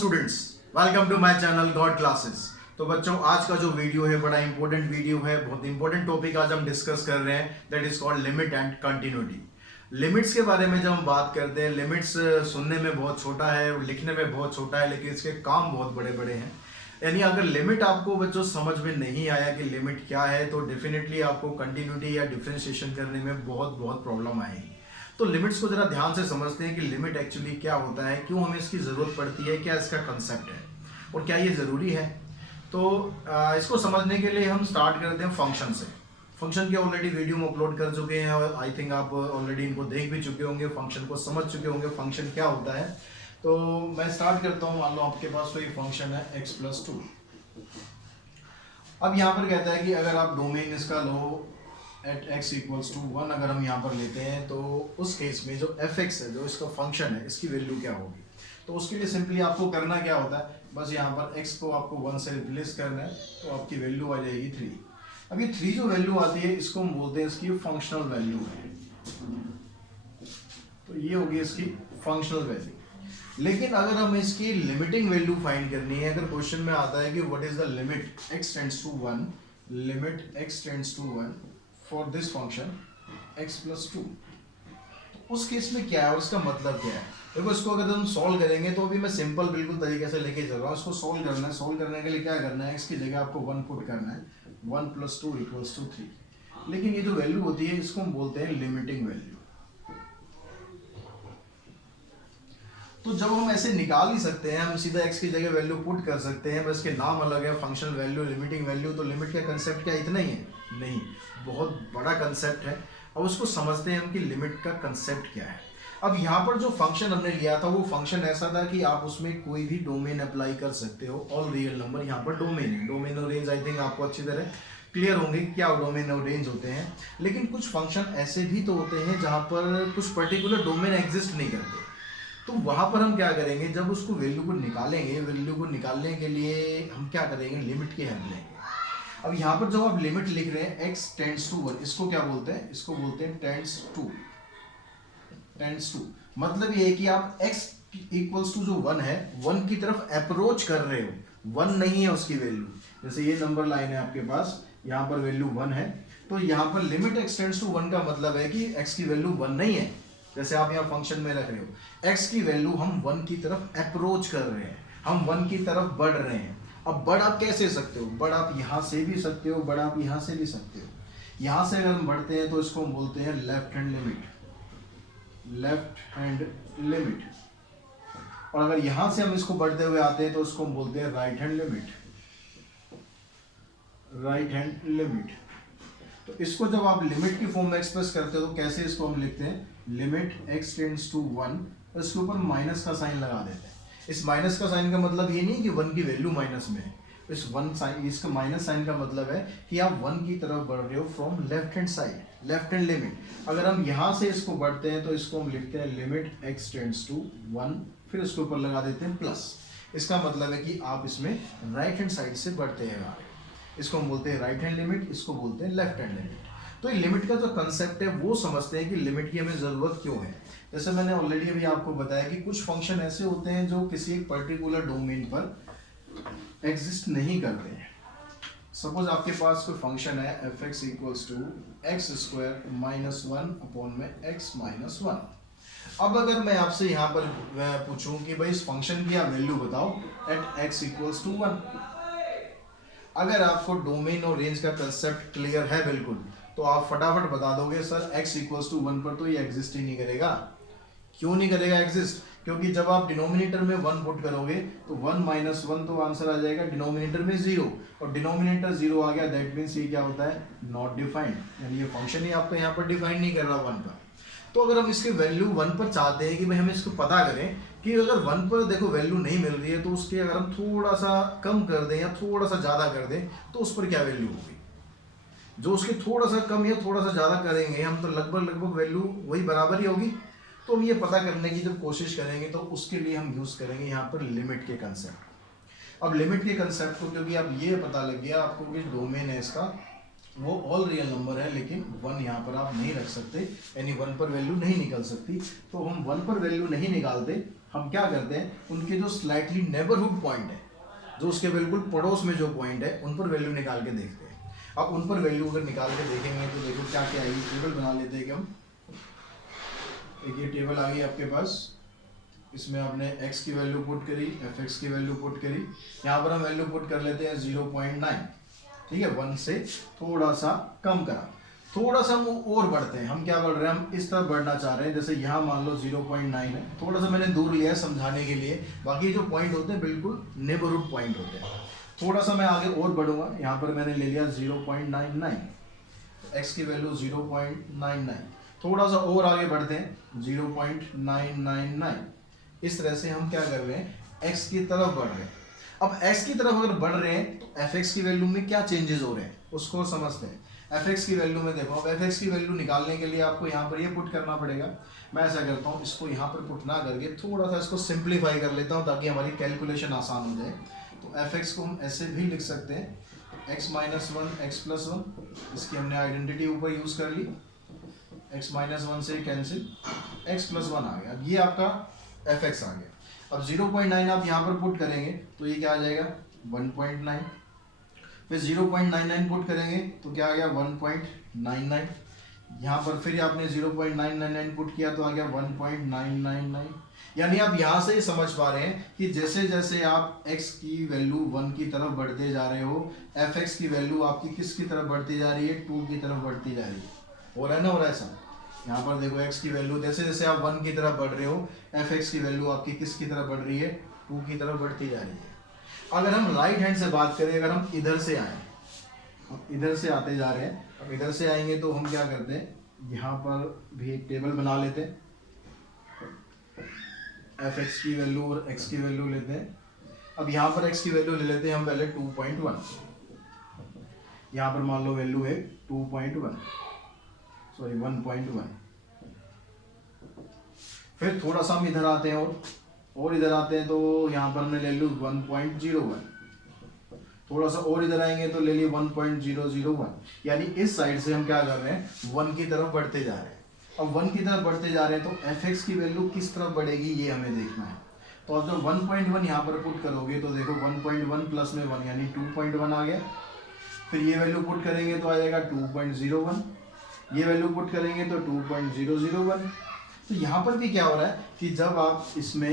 Students, welcome to my channel god classes. तो बच्चों, आज का जो वीडियो है बड़ा इंपॉर्टेंट वीडियो है। बहुत इंपॉर्टेंट टॉपिक आज हम डिस्कस कर रहे हैं, that is called limit and continuity. Limits के बारे में जब हम बात करते हैं, लिमिट्स सुनने में बहुत छोटा है, लिखने में बहुत छोटा है, लेकिन इसके काम बहुत बड़े बड़े हैं। यानी अगर लिमिट आपको बच्चों समझ में नहीं आया कि लिमिट क्या है, तो डेफिनेटली आपको कंटिन्यूटी या डिफरेंशिएशन करने में बहुत बहुत प्रॉब्लम आएगी। तो लिमिट्स को जरा ध्यान से समझते हैं कि लिमिट एक्चुअली क्या होता है, क्यों हमें इसकी ज़रूरत पड़ती है, क्या इसका कंसेप्ट है और क्या ये ज़रूरी है। तो इसको समझने के लिए हम स्टार्ट करते हैं फंक्शन से। फंक्शन के ऑलरेडी वीडियो में अपलोड कर चुके हैं और आई थिंक आप ऑलरेडी इनको देख भी चुके होंगे, फंक्शन को समझ चुके होंगे फंक्शन क्या होता है। तो मैं स्टार्ट करता हूँ। मान लो आपके पास कोई फंक्शन है x+2। अब यहाँ पर कहता है कि अगर आप डोमेन इसका लो एट x=1 अगर हम यहाँ पर लेते हैं, तो उस केस में जो fx है, जो इसका फंक्शन है, इसकी वैल्यू क्या होगी। तो उसके लिए सिंपली आपको करना क्या होता है, बस यहाँ पर x को आपको 1 से रिप्लेस करना है, तो आपकी वैल्यू आ जाएगी 3। अब ये 3 जो वैल्यू आती है, इसको हम बोलते हैं इसकी फंक्शनल वैल्यू है। तो ये होगी इसकी फंक्शनल वैल्यू। लेकिन अगर हम इसकी लिमिटिंग वैल्यू फाइंड करनी है, अगर क्वेश्चन में आता है कि what is the limit x tends to 1 for this function x+2, तो उस केस में क्या है और इसका मतलब क्या है। देखो, इसको अगर हम सॉल्व करेंगे, तो अभी मैं सिंपल बिल्कुल तरीके से लेके चल रहा हूँ। इसको सॉल्व करना है, सॉल्व करने के लिए क्या करना है, इसकी जगह आपको 1 पुट करना है, 1 + 2 = 3। लेकिन ये जो वैल्यू होती है, इसको हम बोलते हैं लिमिटिंग वैल्यू। तो जब हम ऐसे निकाल ही सकते हैं, हम सीधा x की जगह वैल्यू पुट कर सकते हैं, बस इसके नाम अलग है, फंक्शनल वैल्यू, लिमिटिंग वैल्यू। तो लिमिट का कंसेप्ट क्या इतना ही है? नहीं, बहुत बड़ा कंसेप्ट है। अब उसको समझते हैं हम कि लिमिट का कंसेप्ट क्या है। अब यहाँ पर जो फंक्शन हमने लिया था, वो फंक्शन ऐसा था कि आप उसमें कोई भी डोमेन अप्लाई कर सकते हो। ऑल रियल नंबर यहाँ पर डोमेन है। डोमेन और रेंज आई थिंक आपको अच्छी तरह क्लियर होंगे क्या डोमेन और रेंज होते हैं। लेकिन कुछ फंक्शन ऐसे भी तो होते हैं जहाँ पर कुछ पर्टिकुलर डोमेन एग्जिस्ट नहीं करते। तो वहां पर हम क्या करेंगे, जब उसको वैल्यू को निकालेंगे, वैल्यू को निकालने के लिए हम क्या करेंगे, लिमिट की हेल्प लेंगे। अब यहाँ पर जब आप लिमिट लिख रहे हैं x टेंड्स टू 1, इसको क्या बोलते हैं, इसको बोलते हैं टेंड्स टू। मतलब ये है कि आप x जो 1 है, 1 की तरफ अप्रोच कर रहे हो। 1 नहीं है उसकी वैल्यू। जैसे ये नंबर लाइन है आपके पास, यहाँ पर वैल्यू 1 है, तो यहाँ पर लिमिट x टेंड्स टू 1 का मतलब है कि x की वैल्यू 1 नहीं है। जैसे आप यहाँ फंक्शन में रख रहे हो, x की वैल्यू हम 1 की तरफ अप्रोच कर रहे हैं, हम 1 की तरफ बढ़ रहे हैं। अब बढ़ आप कैसे सकते हो, बढ़ आप यहाँ से भी सकते हो, बढ़ आप यहाँ से भी सकते हो। यहाँ से अगर हम बढ़ते हैं, तो इसको हम बोलते हैं लेफ्ट हैंड लिमिट। और अगर यहाँ से हम इसको बढ़ते हुए आते हैं, तो इसको हम बोलते हैं राइट हैंड लिमिट। तो इसको जब आप लिमिट की फॉर्म में एक्सप्रेस करते हो, तो कैसे इसको हम लिखते हैं, लिमिट x टेंड्स टू 1, तो इसके ऊपर माइनस का साइन लगा देते हैं। इस माइनस का साइन का मतलब ये नहीं कि 1 की वैल्यू माइनस में है। इस 1 साइन, इसका माइनस साइन का मतलब है कि आप 1 की तरफ बढ़ रहे हो from left hand side, left hand limit. अगर हम यहाँ से इसको बढ़ते हैं, तो इसको हम लिखते हैं लिमिट x टेंड्स टू 1, फिर इसके ऊपर लगा देते हैं प्लस। इसका मतलब है कि आप इसमें राइट हैंड साइड से बढ़ते हैं। इसको हम बोलते हैं राइट हैंड लिमिट, इसको बोलते हैं लेफ्ट हैंड लिमिट। तो ये लिमिट का जो कंसेप्ट है, वो समझते हैं कि लिमिट की हमें ज़रूरत क्यों है। जैसे मैंने ऑलरेडी अभी आपको बताया कि कुछ फंक्शन ऐसे होते हैं जो किसी एक पर्टिकुलर डोमेन पर एग्जिस्ट नहीं करते हैं। सपोज आपके पास कोई फंक्शन है fx = x² - 1/x-1। अब अगर मैं आपसे यहाँ पर पूछूं कि भाई इस फंक्शन की आप वैल्यू बताओ एट x = 1, अगर आपको डोमेन और रेंज का कंसेप्ट क्लियर है बिल्कुल, तो आप फटाफट बता दोगे सर x = 1 पर तो ये एग्जिस्ट ही नहीं करेगा। क्यों नहीं करेगा एग्जिस्ट? क्योंकि जब आप डिनोमिनेटर में 1 पुट करोगे, तो 1 - 1 तो आंसर आ जाएगा डिनोमिनेटर में 0, और डिनोमिनेटर 0 आ गया, दैट मीन्स ये क्या होता है, नॉट डिफाइंड। यानी ये फंक्शन ही आपको यहाँ पर डिफाइन नहीं कर रहा 1 पर। तो अगर हम इसकी वैल्यू 1 पर चाहते हैं कि भाई हमें इसको पता करें कि अगर 1 पर देखो वैल्यू नहीं मिल रही है, तो उसकी अगर हम थोड़ा सा कम कर दें या थोड़ा सा ज़्यादा कर दें, तो उस पर क्या वैल्यू होगी। जो उसके थोड़ा सा कम या थोड़ा सा ज़्यादा करेंगे हम, तो लगभग वैल्यू वही बराबर ही होगी। तो हम ये पता करने की जब कोशिश करेंगे, तो उसके लिए हम यूज़ करेंगे यहाँ पर लिमिट के कंसेप्ट। अब लिमिट के कंसेप्ट को, क्योंकि अब ये पता लग गया आपको कि डोमेन है इसका, वो ऑल रियल नंबर है, लेकिन 1 यहाँ पर आप नहीं रख सकते, यानी 1 पर वैल्यू नहीं निकल सकती। तो हम 1 पर वैल्यू नहीं निकालते, हम क्या करते हैं, उनके जो स्लाइटली नेबरहुड पॉइंट है, जो उसके बिल्कुल पड़ोस में जो पॉइंट है, उन पर वैल्यू निकाल के देखते हैं। अब उन पर वैल्यू अगर निकाल के देखेंगे तो देखो क्या क्या आएगी। टेबल बना लेते हैं कि हम, एक ये टेबल आ गई आपके पास, इसमें आपने x की वैल्यू पुट करी, fx की वैल्यू पुट करी, यहाँ पर हम वैल्यू पुट कर लेते हैं 0.9, ठीक है, 1 से थोड़ा सा कम करा। थोड़ा सा हम और बढ़ते हैं, हम क्या बढ़ रहे हैं, हम इस तरफ बढ़ना चाह रहे हैं, जैसे यहाँ मान लो 0.9 है, थोड़ा सा मैंने दूर लिया है समझाने के लिए, बाकी जो पॉइंट होते हैं बिल्कुल नेबरहुड पॉइंट होते हैं। थोड़ा सा मैं आगे और बढ़ूंगा, यहाँ पर मैंने ले लिया 0.99, x की वैल्यू 0.99, थोड़ा सा और आगे बढ़ते हैं 0.999। इस तरह से हम क्या कर रहे हैं, x की तरफ बढ़ रहे हैं। अब x की तरफ अगर बढ़ रहे हैं तो fx की वैल्यू में क्या चेंजेस हो रहे हैं उसको समझते हैं। fx की वैल्यू में देखो, अब fx की वैल्यू निकालने के लिए आपको यहाँ पर ये पुट करना पड़ेगा। मैं ऐसा करता हूँ, इसको यहाँ पर पुट ना करके थोड़ा सा इसको सिंप्लीफाई कर लेता हूँ ताकि हमारी कैलकुलेशन आसान हो जाए। तो fx को हम ऐसे भी लिख सकते हैं, x माइनस 1 x प्लस 1, इसकी हमने आइडेंटिटी ऊपर यूज कर ली, x माइनस 1 से कैंसिल, x प्लस 1 आ गया। अब ये आपका fx आ गया। अब 0.9 आप यहाँ पर पुट करेंगे तो ये क्या आ जाएगा 1.9, फिर 0.99 पुट करेंगे तो क्या आ गया 1.99, यहाँ पर फिर आपने 0.999 पुट किया तो आ गया 1.999। यानी आप यहाँ से ही समझ पा रहे हैं कि जैसे जैसे आप x की वैल्यू 1 की तरफ बढ़ते जा रहे हो, fx की वैल्यू आपकी किसकी तरफ बढ़ती जा रही है, 2 की तरफ बढ़ती जा रही है। हो रहा है ना, हो रहा है ऐसा। यहाँ पर देखो x की वैल्यू जैसे जैसे आप 1 की तरफ बढ़ रहे हो, fx की वैल्यू आपकी किसकी तरफ बढ़ रही है, 2 की तरफ बढ़ती जा रही है। अगर हम राइट हैंड से बात करें, अगर हम इधर से आए, हम इधर से आते जा रहे हैं, अब इधर से आएंगे तो हम क्या करते हैं, यहाँ पर भी एक टेबल बना लेते हैं, fx की वैल्यू और x की वैल्यू लेते हैं। अब यहाँ पर x की वैल्यू ले लेते हैं हम पहले 2.1, यहाँ पर मान लो वैल्यू है 2.1, सॉरी 1.1। फिर थोड़ा सा हम इधर आते हैं और इधर आते हैं तो यहाँ पर हमने ले ली 1.01, थोड़ा सा और इधर आएंगे तो ले ली 1.001। यानी इस साइड से हम क्या कर रहे हैं, 1 की तरफ बढ़ते जा रहे हैं। अब 1 की तरफ बढ़ते जा रहे हैं तो fx की वैल्यू किस तरफ बढ़ेगी ये हमें देखना है। तो अब जब 1.1 यहाँ पर पुट करोगे तो देखो 1.1 प्लस में 1 यानी 2.1 आ गया। फिर ये वैल्यू पुट करेंगे तो आ जाएगा 2.01, ये वैल्यू पुट करेंगे तो 2.001। तो यहाँ पर भी क्या हो रहा है कि जब आप इसमें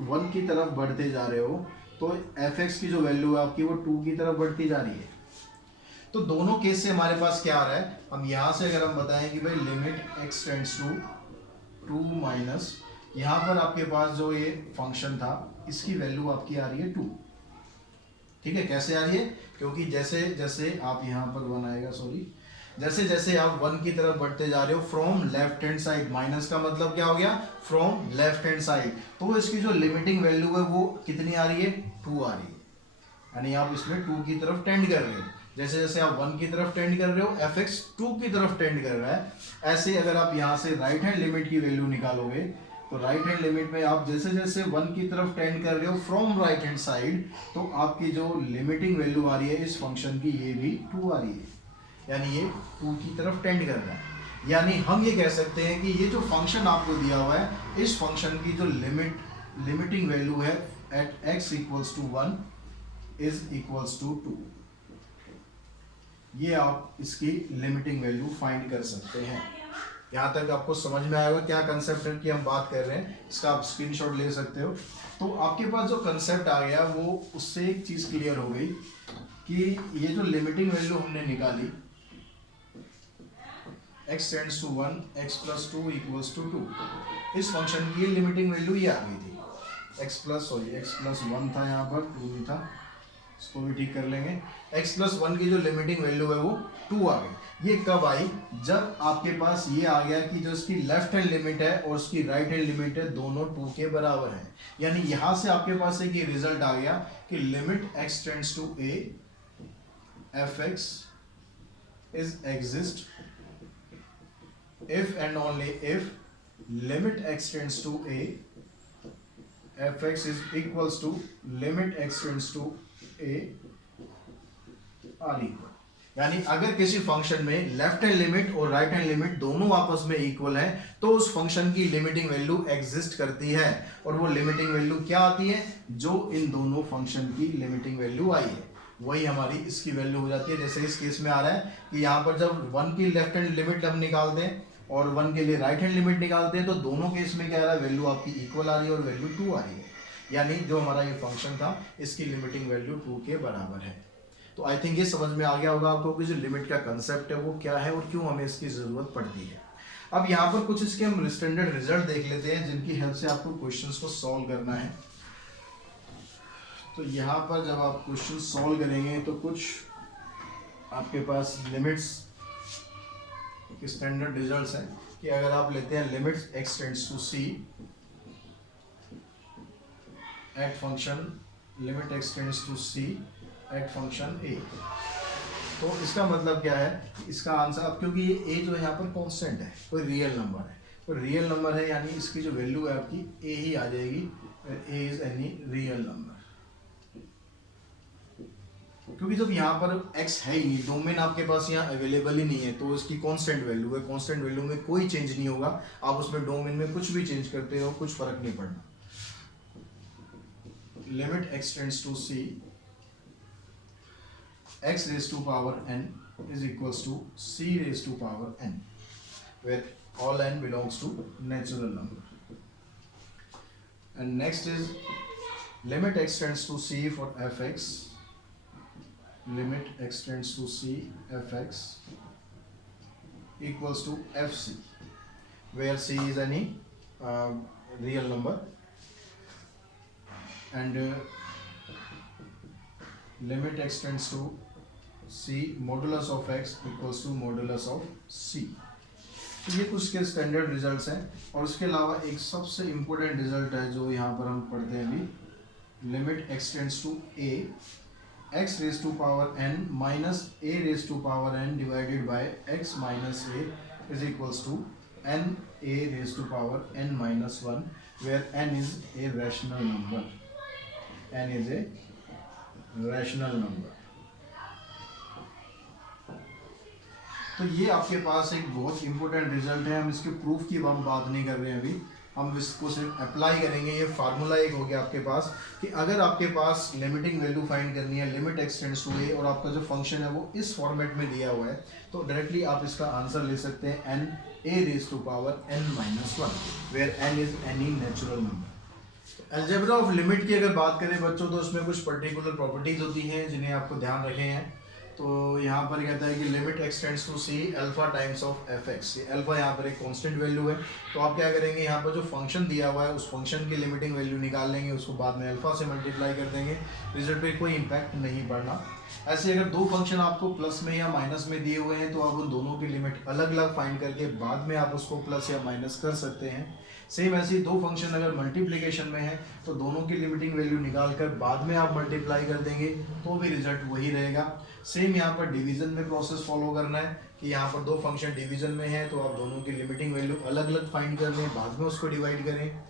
1 की तरफ बढ़ते जा रहे हो तो fx की जो वैल्यू है आपकी वो 2 की तरफ बढ़ती जा रही है। तो दोनों केस से हमारे पास क्या आ रहा है, हम यहाँ से अगर हम बताएं कि भाई limit x tends to 2 minus, यहाँ पर आपके पास जो ये फंक्शन था इसकी वैल्यू आपकी आ रही है 2। ठीक है, कैसे आ रही है, क्योंकि जैसे जैसे आप यहाँ पर 1 आएगा, सॉरी, जैसे जैसे आप 1 की तरफ बढ़ते जा रहे हो from left hand side, minus का मतलब क्या हो गया, फ्रॉम लेफ्ट हैंड साइड, तो इसकी जो लिमिटिंग वैल्यू है वो कितनी आ रही है, 2 आ रही है। यानी आप इसमें 2 की तरफ टेंड कर रहे हो। जैसे जैसे आप 1 की तरफ टेंड कर रहे हो, fx 2 की तरफ टेंड कर रहा है। ऐसे अगर आप यहाँ से राइट हैंड लिमिट की वैल्यू निकालोगे तो राइट हैंड लिमिट में आप जैसे जैसे 1 की तरफ टेंड कर रहे हो फ्रॉम राइट हैंड साइड, तो आपकी जो लिमिटिंग वैल्यू आ रही है इस फंक्शन की ये भी 2 आ रही है। यानी ये 2 की तरफ टेंड कर रहा है। यानी हम ये कह सकते हैं कि ये जो फंक्शन आपको दिया हुआ है, इस फंक्शन की जो लिमिटिंग वैल्यू है at x equals to 1 is equals to 2। ये आप इसकी लिमिटिंग वैल्यू फाइंड कर सकते हैं। यहाँ तक आपको समझ में आएगा क्या कंसेप्ट की हम बात कर रहे हैं, इसका आप स्क्रीनशॉट ले सकते हो। तो आपके पास जो कंसेप्ट आ गया वो उससे एक चीज़ क्लियर हो गई कि ये जो लिमिटिंग वैल्यू हमने निकाली x tends to 1 x plus 2 equals to 2, इस फंक्शन की लिमिटिंग वैल्यू ये आ गई थी। x प्लस 1 था, यहाँ पर 2 नहीं था, इसको भी ठीक कर लेंगे। x प्लस 1 की जो लिमिटिंग वैल्यू है वो 2 आ गई। ये कब आई, जब आपके पास ये आ गया कि जो इसकी लेफ्ट हैंड लिमिट है और उसकी राइट हैंड लिमिट है दोनों 2 के बराबर है। यानी यहाँ से आपके पास एक ये रिजल्ट आ गया कि limit x tends to a fx is exist if and only if limit x tends to a fx is equals to limit x tends to a are equal। यानी अगर किसी फंक्शन में लेफ्ट हैंड लिमिट और right hand limit दोनों आपस में equal है तो उस फंक्शन की लिमिटिंग वैल्यू एग्जिस्ट करती है। और वो लिमिटिंग वैल्यू क्या आती है, जो इन दोनों फंक्शन की लिमिटिंग वैल्यू आई है वही हमारी इसकी वैल्यू हो जाती है। जैसे इस केस में आ रहा है कि यहाँ पर जब 1 की लेफ्ट हैंड लिमिट हम निकालते हैं और 1 के लिए राइट हैंड लिमिट निकालते हैं तो दोनों केस में क्या आ रहा है, वैल्यू आपकी इक्वल आ रही है और वैल्यू 2 आ रही है। यानी जो हमारा ये फंक्शन था इसकी लिमिटिंग वैल्यू 2 के बराबर है। तो आई थिंक ये समझ में आ गया होगा आपको कि जो लिमिट का कंसेप्ट है वो क्या है और क्यों हमें इसकी जरूरत पड़ती है। अब यहाँ पर कुछ इसके हम स्टैंडर्ड रिजल्ट देख लेते हैं जिनकी हेल्प से आपको क्वेश्चंस को सॉल्व करना है। तो यहाँ पर जब आप क्वेश्चन सॉल्व करेंगे तो कुछ आपके पास लिमिट्स के स्टैंडर्ड रिजल्ट्स हैं कि अगर आप लेते हैं limits x tends to c at function limit x tends to c at function a, तो इसका मतलब क्या है, इसका आंसर अब क्योंकि ये a जो है यहाँ पर कांस्टेंट है, कोई रियल नंबर है, कोई रियल नंबर है यानी इसकी जो वैल्यू है आपकी a ही आ जाएगी। a is any real number, क्योंकि जब यहाँ पर x है ही नहीं, डोमेन आपके पास यहाँ अवेलेबल ही नहीं है, तो इसकी कांस्टेंट वैल्यू है। कांस्टेंट वैल्यू में कोई चेंज नहीं होगा, आप उसमें डोमेन में कुछ भी चेंज करते हो कुछ फर्क नहीं पड़ना। Limit x tends to c x raise to power n is equals to c raised to power n, where all n belongs to natural number. And next is limit x tends to c for fx, limit x tends to c fx equals to fc, where c is any real number, and limit x tends to c modulus of x equals to modulus of c। तो ये कुछ के standard results हैं। और उसके अलावा एक सबसे इम्पोर्टेंट रिजल्ट है जो यहाँ पर हम पढ़ते हैं अभी, limit x tends to a x raise to power n minus a raise to power n divided by x minus a is equals to n a raise to power n minus 1, where n is a rational number, n is a rational number. तो ये आपके पास एक बहुत important result है। हम इसके proof की हम बात नहीं कर रहे हैं अभी, हम इसको सिर्फ अप्लाई करेंगे। ये फार्मूला एक हो गया आपके पास कि अगर आपके पास लिमिटिंग वैल्यू फाइंड करनी है, लिमिट एक्स टेंड्स टू ए, और आपका जो फंक्शन है वो इस फॉर्मेट में दिया हुआ है, तो डायरेक्टली आप इसका आंसर ले सकते हैं n a raise to power n minus 1, where n is any natural number. Algebra of limit की अगर बात करें बच्चों तो उसमें कुछ पर्टिकुलर प्रॉपर्टीज होती हैं जिन्हें आपको ध्यान रखे हैं। तो यहाँ पर कहता है कि limit x tends to c alpha times of f x, alpha यहाँ पर एक कांस्टेंट वैल्यू है। तो आप क्या करेंगे, यहाँ पर जो फंक्शन दिया हुआ है उस फंक्शन की लिमिटिंग वैल्यू निकाल लेंगे, उसको बाद में अल्फा से मल्टीप्लाई कर देंगे, रिजल्ट पे कोई इम्पैक्ट नहीं पड़ना। ऐसे अगर दो फंक्शन आपको प्लस में या माइनस में दिए हुए हैं तो आप उन दोनों की लिमिट अलग अलग फाइंड करके बाद में आप उसको प्लस या माइनस कर सकते हैं। सेम ऐसे ही दो फंक्शन अगर मल्टीप्लिकेशन में है तो दोनों की लिमिटिंग वैल्यू निकाल कर बाद में आप मल्टीप्लाई कर देंगे तो भी रिजल्ट वही रहेगा। सेम यहाँ पर डिवीजन में प्रोसेस फॉलो करना है कि यहाँ पर दो फंक्शन डिवीजन में है तो आप दोनों की लिमिटिंग वैल्यू अलग अलग फाइंड कर लें, बाद में उसको डिवाइड करें।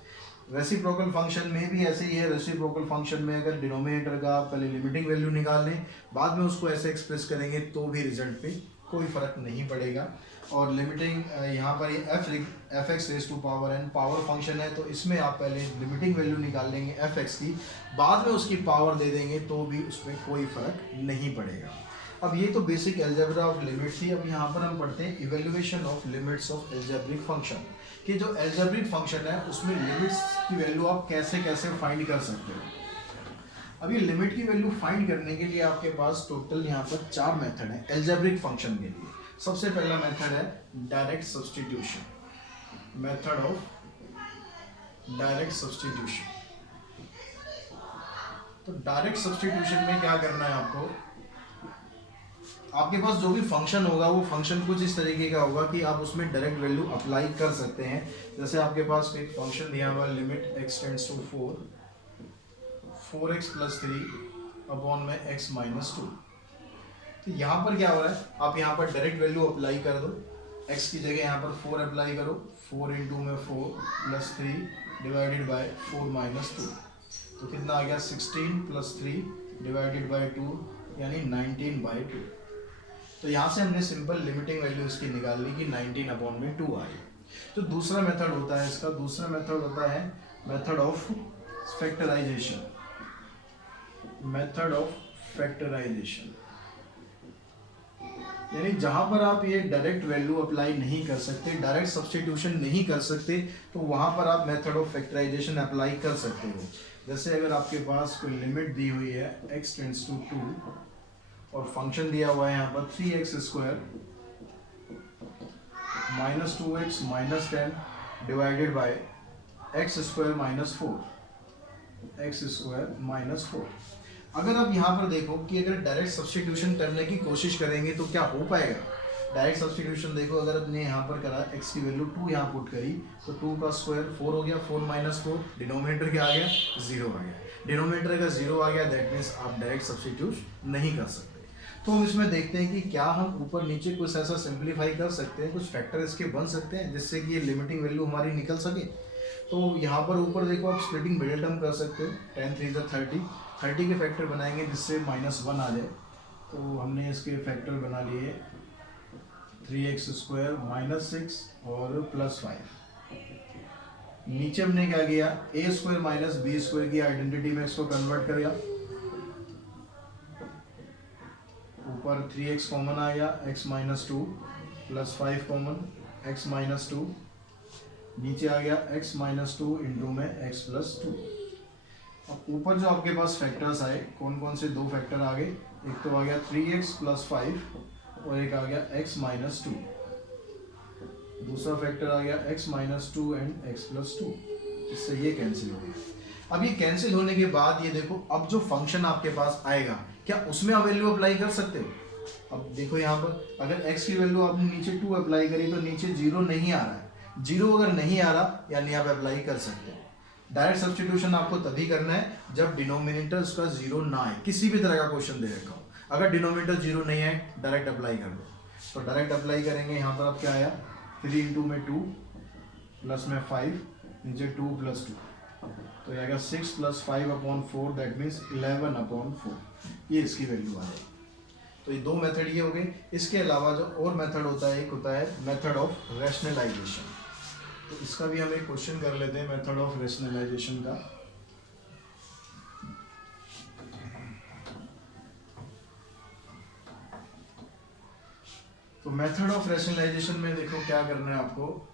रेसिप्रोकल फंक्शन में भी ऐसे ही है, रेसिप्रोकल फंक्शन में अगर डिनोमिनेटर का आप पहले लिमिटिंग वैल्यू निकाल लें, बाद में उसको ऐसे एक्सप्रेस करेंगे तो भी रिजल्ट पे कोई फर्क नहीं पड़ेगा। और लिमिटिंग यहाँ पर ये f x raise to power n power function है, तो इसमें आप पहले लिमिटिंग वैल्यू निकाल लेंगे एफ एक्स की, बाद में उसकी पावर दे देंगे तो भी उसमें कोई फर्क नहीं पड़ेगा। अब ये तो बेसिक अलजेब्रा ऑफ लिमिट थी। अब यहाँ पर हम पढ़ते हैं evaluation of limits of algebraic function, कि जो अलजेब्रिक फंक्शन है उसमें लिमिट्स की वैल्यू आप कैसे कैसे फाइंड कर सकते हो। अब ये लिमिट की वैल्यू फाइंड करने के लिए आपके पास टोटल यहाँ पर 4 मेथड है अलजेब्रिक फंक्शन के लिए। सबसे पहला मेथड है direct substitution, method of direct substitution. तो डायरेक्ट सब्स्टिट्यूशन में क्या करना है आपको, आपके पास जो भी फंक्शन होगा वो फंक्शन कुछ इस तरीके का होगा कि आप उसमें डायरेक्ट वैल्यू अप्लाई कर सकते हैं। जैसे आपके पास एक फंक्शन दिया हुआ limit x tends to 4x plus 3 upon में x माइनस 2। तो यहाँ पर क्या हो रहा है, आप यहाँ पर डायरेक्ट वैल्यू अप्लाई कर दो, x की जगह यहाँ पर 4 अप्लाई करो, 4 इंटू में 4 प्लस 3 डिवाइडेड बाय 4 माइनस 2, तो कितना आ गया 16 प्लस 3 डिवाइडेड बाय 2 यानी 19 बाय 2। तो यहाँ से हमने सिंपल लिमिटिंग वैल्यू इसकी निकाल ली कि 19/2 आई। तो दूसरा मेथड होता है इसका, दूसरा मेथड होता है method of factorisation, method of factorisation, यानी जहां पर आप ये डायरेक्ट वैल्यू अप्लाई नहीं कर सकते, डायरेक्ट सब्स्टिट्यूशन नहीं कर सकते, तो वहां पर आप मेथड ऑफ फैक्टराइजेशन अप्लाई कर सकते हो। जैसे अगर आपके पास कोई लिमिट दी हुई है x टेंड्स टू 2 और फंक्शन दिया हुआ है यहाँ पर 3x² minus 2x minus 10 divided by x² minus 4, x² minus 4। अगर आप यहाँ पर देखो कि अगर डायरेक्ट सब्स्टिट्यूशन करने की कोशिश करेंगे तो क्या हो पाएगा। डायरेक्ट सब्स्टिट्यूशन देखो, अगर आपने यहाँ पर करा x की वैल्यू 2 यहाँ पुट करी तो 2 का स्क्वायर 4 हो गया, 4 माइनस 4 डिनोमिनेटर क्या आ गया 0 आ गया। डिनोमिनेटर का 0 आ गया, दैट मीन्स आप डायरेक्ट सब्स्टिट्यूट नहीं कर सकते। तो हम इसमें देखते हैं कि क्या हम ऊपर नीचे कुछ ऐसा सिंप्लीफाई कर सकते हैं, कुछ फैक्टर इसके बन सकते हैं जिससे कि ये लिमिटिंग वैल्यू हमारी निकल सके। तो यहाँ पर ऊपर देखो आप स्प्लिटिंग मिडिल टर्म कर सकते हो, 10 3 30, 30 के फैक्टर बनाएंगे जिससे -1 आ जाए। तो हमने इसके फैक्टर बना लिए 3x² माइनस 6 और प्लस 5। नीचे हमने क्या किया, a² माइनस b² की आइडेंटिटी में इसको कन्वर्ट कर दिया। ऊपर 3x कॉमन आ गया, x minus 2 plus 5 common, x minus 2, नीचे आ गया x माइनस 2 इंटू में x प्लस 2। अब ऊपर जो आपके पास फैक्टर्स आए, कौन कौन से दो फैक्टर आ गए, एक तो आ गया 3x प्लस 5 और एक आ गया x माइनस 2। दूसरा फैक्टर आ गया x minus 2 and x plus 2, इससे ये कैंसिल हो गया। अब ये कैंसिल होने के बाद ये देखो, अब जो फंक्शन आपके पास आएगा क्या उसमें आप वैल्यू अप्लाई कर सकते हो। अब देखो यहाँ पर अगर x की वैल्यू आपने नीचे 2 अप्लाई करी तो नीचे 0 नहीं आ रहा है। 0 अगर नहीं आ रहा यानी आप अप्लाई कर सकते हो। डायरेक्ट सब्स्टिट्यूशन आपको तभी करना है जब डिनोमिनेटर उसका 0 ना आए। किसी भी तरह का क्वेश्चन दे रखा हो, अगर डिनोमिनेटर 0 नहीं है डायरेक्ट अप्लाई कर दो। तो डायरेक्ट अप्लाई करेंगे, यहाँ पर अब क्या आया 3 इंटू में 2 प्लस में 5, नीचे 2 प्लस 2, तो आएगा 6 प्लस 5/4, दैट मीन्स 11/4, ये इसकी वैल्यू आ जाएगी। तो ये दो मेथड ये हो गए। इसके अलावा जो और मेथड होता है, एक होता है मेथड ऑफ रैशनलाइजेशन। तो इसका भी हम एक क्वेश्चन कर लेते हैं, मेथड ऑफ रैशनलाइजेशन का। तो मेथड ऑफ रैशनलाइजेशन में देखो क्या करना है आपको।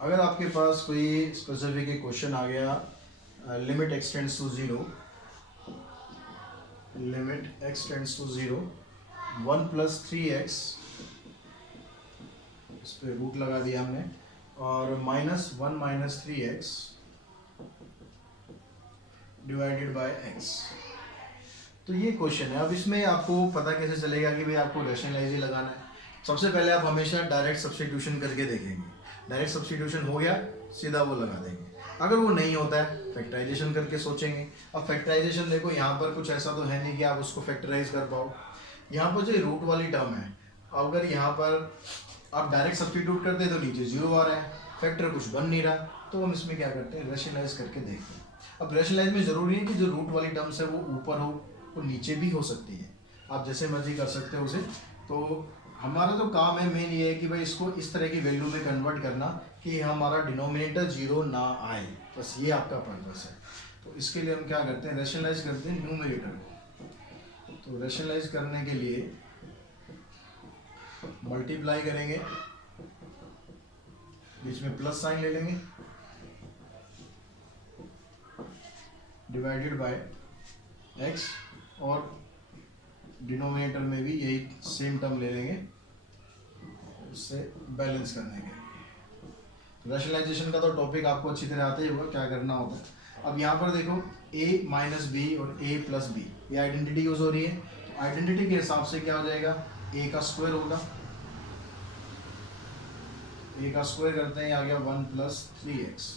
अगर आपके पास कोई स्पेसिफिक क्वेश्चन आ गया, limit x tends to 0, limit x tends to 0, 1 plus 3x, इस पे रूट लगा दिया हमने, और -1 minus 3x divided by x। तो ये क्वेश्चन है। अब इसमें आपको पता कैसे चलेगा कि भाई आपको रैशनलाइज लगाना है। सबसे पहले आप हमेशा डायरेक्ट सब्स्टिट्यूशन करके देखेंगे। डायरेक्ट सब्स्टिट्यूशन हो गया, सीधा वो लगा देंगे। अगर वो नहीं होता है फैक्टराइजेशन करके सोचेंगे। अब फैक्टराइजेशन देखो, यहाँ पर कुछ ऐसा तो है नहीं कि आप उसको फैक्टराइज कर पाओ। यहाँ पर जो रूट वाली टर्म है, अगर यहाँ पर आप डायरेक्ट सब्स्टिट्यूट करते तो नीचे 0 आ रहा है, फैक्टर कुछ बन नहीं रहा, तो हम इसमें क्या करते हैं, रैशनलाइज करके देखते हैं। अब रैशनलाइज में ज़रूरी है कि जो रूट वाली टर्म्स है वो ऊपर हो, वो नीचे भी हो सकती है, आप जैसे मर्जी कर सकते हो उसे। तो हमारा जो काम है मेन ये है कि भाई इसको इस तरह की वैल्यू में कन्वर्ट करना कि हमारा डिनोमिनेटर 0 ना आए, बस ये आपका पर्पस है। तो इसके लिए हम क्या करते हैं, रैशनलाइज करते हैं न्यूमरेटर को। तो रैशनलाइज करने के लिए मल्टीप्लाई करेंगे, बीच में प्लस साइन ले लेंगे, डिवाइडेड बाय x, और डिनोमिनेटर में भी यही सेम टर्म ले लेंगे, उससे बैलेंस करने के। रैशनलाइजेशन का तो टॉपिक आपको अच्छी तरह आता ही होगा, क्या करना होता है। अब यहाँ पर देखो a माइनस बी और a प्लस बी, ये आइडेंटिटी यूज हो रही है। तो आइडेंटिटी के हिसाब से क्या हो जाएगा, a का स्क्वायर होगा, a का स्क्वायर करते हैं, आ गया 1 प्लस 3x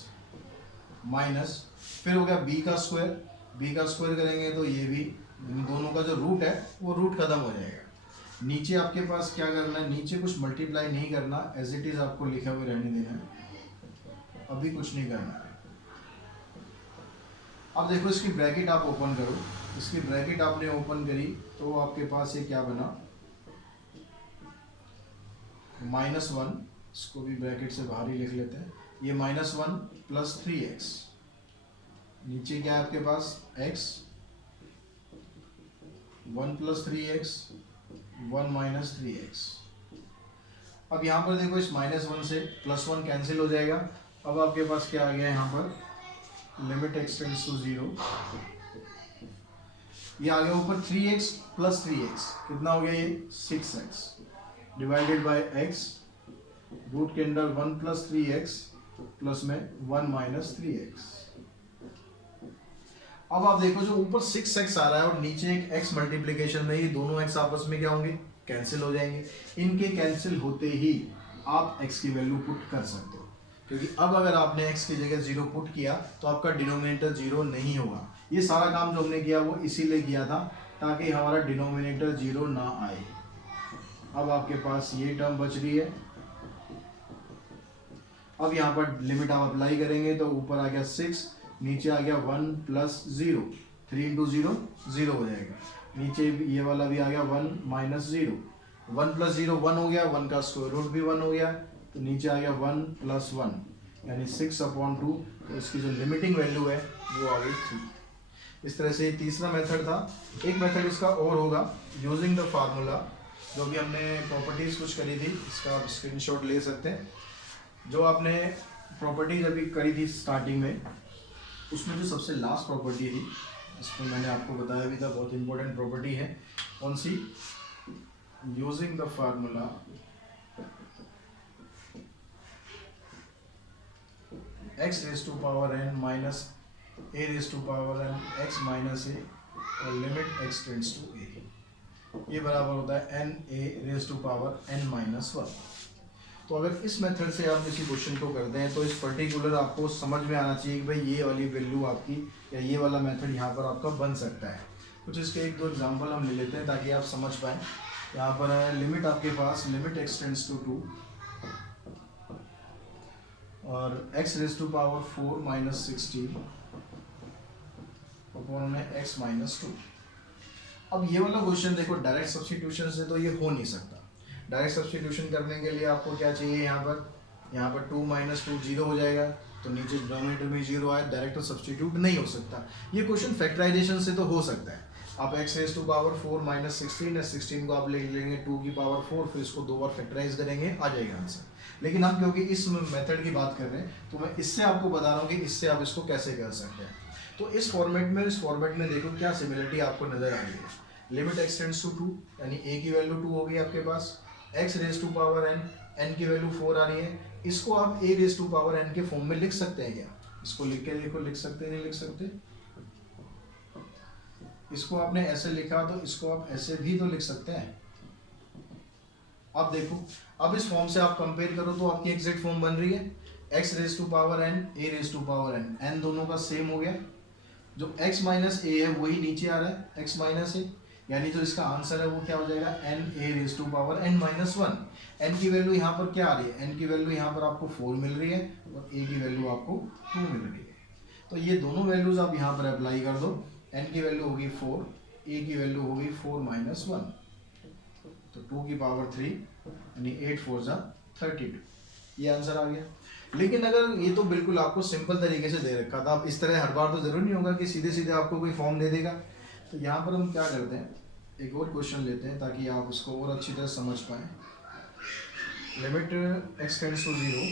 माइनस, फिर हो गया b का स्क्वायर, b का स्क्वायर करेंगे तो ये भी, दोनों का जो रूट है वो रूट खत्म हो जाएगा। नीचे आपके पास क्या करना है, नीचे कुछ मल्टीप्लाई नहीं करना, एज इट इज आपको लिखा हुआ रहने देना है, अभी कुछ नहीं करना है। अब देखो इसकी ब्रैकेट आप ओपन करो, इसकी ब्रैकेट आपने ओपन करी तो आपके पास ये क्या बना, -1, इसको भी ब्रैकेट से बाहर ही लिख लेते हैं, ये -1 प्लस 3x, नीचे क्या है आपके पास x, 1 plus 3x, 1 minus 3x। अब यहाँ पर देखो इस -1 से +1 कैंसिल हो जाएगा। अब आपके पास क्या आ गया यहाँ पर, लिमिट x टेंड्स टू 0, ये आ गया ऊपर 3x प्लस 3x, कितना हो गया ये 6x, divided by x, root के अंदर 1 प्लस 3x प्लस में 1 माइनस 3x। अब आप देखो जो ऊपर 6x आ रहा है और नीचे एक x मल्टीप्लीकेशन में, ये दोनों x आपस में क्या होंगे, कैंसिल हो जाएंगे। इनके कैंसिल होते ही आप x की वैल्यू पुट कर सकते हो, क्योंकि अब अगर आपने x की जगह 0 पुट किया तो आपका डिनोमिनेटर 0 नहीं होगा। ये सारा काम जो हमने किया वो इसीलिए किया था ताकि हमारा डिनोमिनेटर 0 ना आए। अब आपके पास ये टर्म बच रही है। अब यहाँ पर लिमिट आप अप्लाई करेंगे तो ऊपर आ गया 6, नीचे आ गया 1 प्लस 0, 3 इंटू 0 0 हो जाएगा, नीचे ये वाला भी आ गया 1 माइनस 0, 1 प्लस 0 1 हो गया, 1 का स्क्वायर रूट भी 1 हो गया, तो नीचे आ गया 1 प्लस 1 यानी 6/2। तो इसकी जो लिमिटिंग वैल्यू है वो आ गई 3। इस तरह से तीसरा मेथड था। एक मेथड इसका और होगा, यूजिंग द फार्मूला, जो भी हमने प्रॉपर्टीज़ कुछ करी थी, इसका आप स्क्रीनशॉट ले सकते हैं। जो आपने प्रॉपर्टीज अभी करी थी स्टार्टिंग में, उसमें जो सबसे लास्ट प्रॉपर्टी थी, इसमें मैंने आपको बताया भी था, बहुत इंपॉर्टेंट प्रॉपर्टी है। कौन सी, using the formula x raise to power n minus a raise to power n x minus a और limit x tends to a, ये बराबर होता है n a raise to power n minus 1। तो अगर इस मेथड से आप किसी क्वेश्चन को करते हैं तो इस पर्टिकुलर आपको समझ में आना चाहिए कि भाई ये वाली वैल्यू आपकी या ये वाला मेथड यहाँ पर आपका बन सकता है। कुछ इसके एक दो एग्जांपल हम ले लेते हैं ताकि आप समझ पाएँ। यहाँ पर है लिमिट आपके पास, लिमिट x टेंड्स टू 2 और x raise to power 4 minus 16 upon में x माइनस 2। अब ये वाला क्वेश्चन देखो डायरेक्ट सब्स्टिट्यूशन से तो ये हो नहीं सकता। डायरेक्ट सब्स्टिट्यूशन करने के लिए आपको क्या चाहिए, यहाँ पर 2 माइनस 2 0 हो जाएगा, तो नीचे डिनोमिनेटर में 0 आए, डायरेक्ट तो सब्स्टिट्यूट नहीं हो सकता। ये क्वेश्चन फैक्टराइजेशन से तो हो सकता है। आप x raise to power 4 minus 16 है, 16 को आप ले लेंगे 2 की पावर 4, फिर इसको 2 बार फैक्टराइज करेंगे, आ जाएगा आंसर। लेकिन हम क्योंकि इस मेथड की बात कर रहे हैं तो मैं इससे आपको बता रहा हूँ कि इससे आप इसको कैसे कर सकते हैं। तो इस फॉर्मेट में देखो क्या सिमिलरिटी आपको नजर आ रही है। लिमिट x टेंड्स टू 2 यानी a की वैल्यू 2 होगी आपके पास, x raise to power n की वैल्यू 4 आ रही है। इसको आप a raise to power n के फॉर्म में लिख सकते हैं क्या? इसको लिख के देखो, लिख सकते हैं, नहीं लिख सकते? इसको आपने ऐसे लिखा तो इसको आप ऐसे भी तो लिख सकते हैं। अब देखो, अब इस फॉर्म से आप कंपेयर करो तो आपकी एग्जैक्ट फॉर्म बन रही है x raise to power n, a raise to power n दोनों का सेम हो गया। जो x माइनस a है वही नीचे आ रहा है, x माइनस a, यानी जो इसका आंसर है वो क्या हो जाएगा, n a raise to power n minus 1। n की वैल्यू यहाँ पर क्या आ रही है, n की वैल्यू यहाँ पर आपको 4 मिल रही है और a की वैल्यू आपको 2 मिल रही है। तो ये दोनों वैल्यूज आप यहाँ पर अप्लाई कर दो। n की वैल्यू होगी 4, a की वैल्यू होगी 4 माइनस 1, तो 2 की पावर 3 यानी 8 4 जा 32, ये आंसर आ गया। लेकिन अगर ये तो बिल्कुल आपको सिंपल तरीके से दे रखा था, आप इस तरह हर बार तो जरूर नहीं होगा कि सीधे सीधे आपको कोई फॉर्म दे देगा। तो यहाँ पर हम क्या करते हैं, एक और क्वेश्चन लेते हैं ताकि आप उसको और अच्छी तरह समझ पाएँ। Limit x tends to 0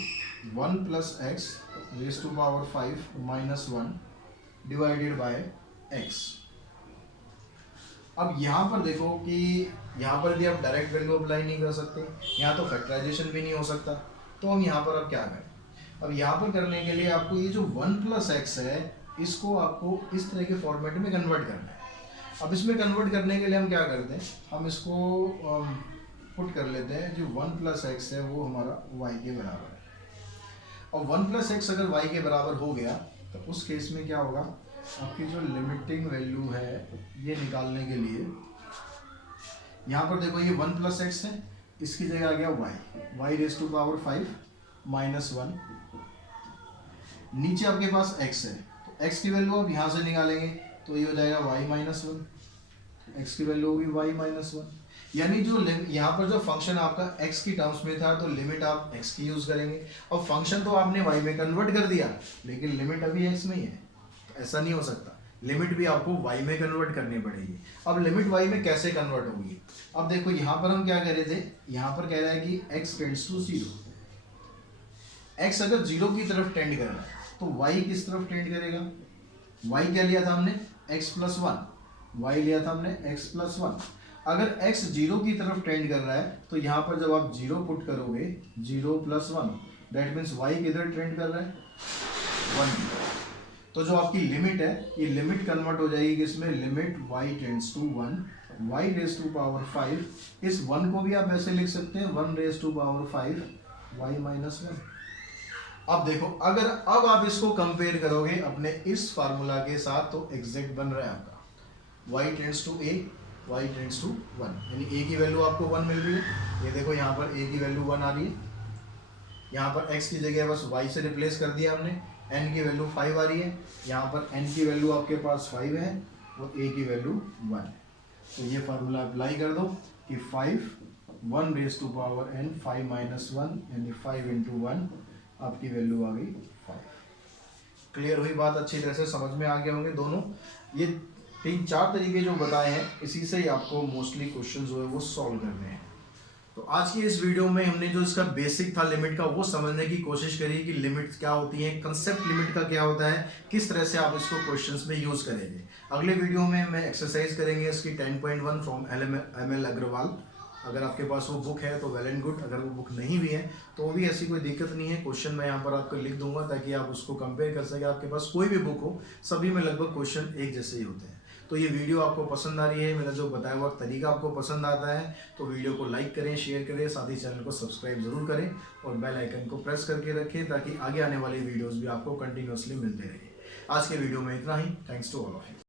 1 plus x raise to power 5 minus 1 divided by x। अब यहाँ पर देखो कि यहाँ पर भी आप डायरेक्ट वैल्यू अप्लाई नहीं कर सकते, यहाँ तो फैक्टराइजेशन भी नहीं हो सकता। तो हम यहाँ पर अब क्या करें, अब यहाँ पर करने के लिए आपको ये जो 1 प्लस एक्स है इसको आपको इस तरह के फॉर्मेट में कन्वर्ट करना है। अब इसमें कन्वर्ट करने के लिए हम क्या करते हैं, हम इसको पुट कर लेते हैं, जो 1 प्लस एक्स है वो हमारा y के बराबर है। और 1 प्लस एक्स अगर y के बराबर हो गया तो उस केस में क्या होगा, आपकी जो लिमिटिंग वैल्यू है ये निकालने के लिए यहाँ पर देखो ये 1 प्लस एक्स है, इसकी जगह आ गया y raise to power 5 minus 1, नीचे आपके पास x है तो x की वैल्यू आप यहाँ से निकालेंगे तो ये हो जाएगा y माइनस वन, एक्स की वैल्यू होगी y माइनस वन। यानी जो यहाँ पर जो फंक्शन आपका x की टर्म्स में था तो लिमिट आप x की यूज करेंगे, और फंक्शन तो आपने y में कन्वर्ट कर दिया लेकिन लिमिट अभी x में ही है, तो ऐसा नहीं हो सकता, लिमिट भी आपको y में कन्वर्ट करनी पड़ेगी। अब लिमिट y में कैसे कन्वर्ट होगी, अब देखो यहाँ पर हम क्या कह रहे थे, यहाँ पर कह रहा है कि x tends to zero, x अगर जीरो की तरफ टेंड कर रहा है तो y किस तरफ टेंड करेगा, y क्या लिया था हमने x प्लस वन, y लिया था हमने x प्लस वन। अगर x जीरो की तरफ टेंड कर रहा है तो यहाँ पर जब आप जीरो पुट करोगे, zero plus one, that means y किधर टेंड कर रहा है, वन की तरफ। तो जो आपकी लिमिट है ये लिमिट कन्वर्ट हो जाएगी किसमें, limit y tends to one, y raise to power five, इस वन को भी आप ऐसे लिख सकते हैं one raise to power five y minus one. अब देखो अगर अब आप इसको कंपेयर करोगे अपने इस फार्मूला के साथ तो एग्जैक्ट बन रहा है आपका y tends to a, y tends to one, यानी a की वैल्यू आपको वन मिल रही है, ये देखो यहाँ पर a की वैल्यू वन आ रही है, यहाँ पर x की जगह बस y से रिप्लेस कर दिया हमने, n की वैल्यू 5 आ रही है, यहाँ पर n की वैल्यू आपके पास 5 है और a की वैल्यू 1 है। तो ये फार्मूला अप्लाई कर दो कि 5 1 raise to power n 5 minus one, यानी 5 इंटू वन, आपकी वैल्यू आ गई 5। क्लियर हुई बात, अच्छी तरह से समझ में आ गए होंगे दोनों। ये तीन चार तरीके जो बताए हैं इसी से ही आपको मोस्टली क्वेश्चन जो है वो सॉल्व करने हैं। तो आज की इस वीडियो में हमने जो इसका बेसिक था लिमिट का वो समझने की कोशिश करी कि लिमिट क्या होती है, कंसेप्ट लिमिट का क्या होता है, किस तरह से आप इसको क्वेश्चंस में यूज करेंगे। अगले वीडियो में मैं एक्सरसाइज करेंगे इसकी 10.1 फ्रॉम ML अग्रवाल। अगर आपके पास वो बुक है तो वेल एंड गुड, अगर वो बुक नहीं भी है तो भी ऐसी कोई दिक्कत नहीं है, क्वेश्चन मैं यहाँ पर आपको लिख दूंगा ताकि आप उसको कंपेयर कर सकें। आपके पास कोई भी बुक हो सभी में लगभग क्वेश्चन एक जैसे ही होते हैं। तो ये वीडियो आपको पसंद आ रही है, मेरा जो बताया हुआ तरीका आपको पसंद आता है तो वीडियो को लाइक करें, शेयर करें, साथ ही चैनल को सब्सक्राइब जरूर करें और बेल आइकन को प्रेस करके रखें ताकि आगे आने वाली वीडियोस भी आपको कंटिन्यूअसली मिलते रहे। आज के वीडियो में इतना ही। Thanks to all of you.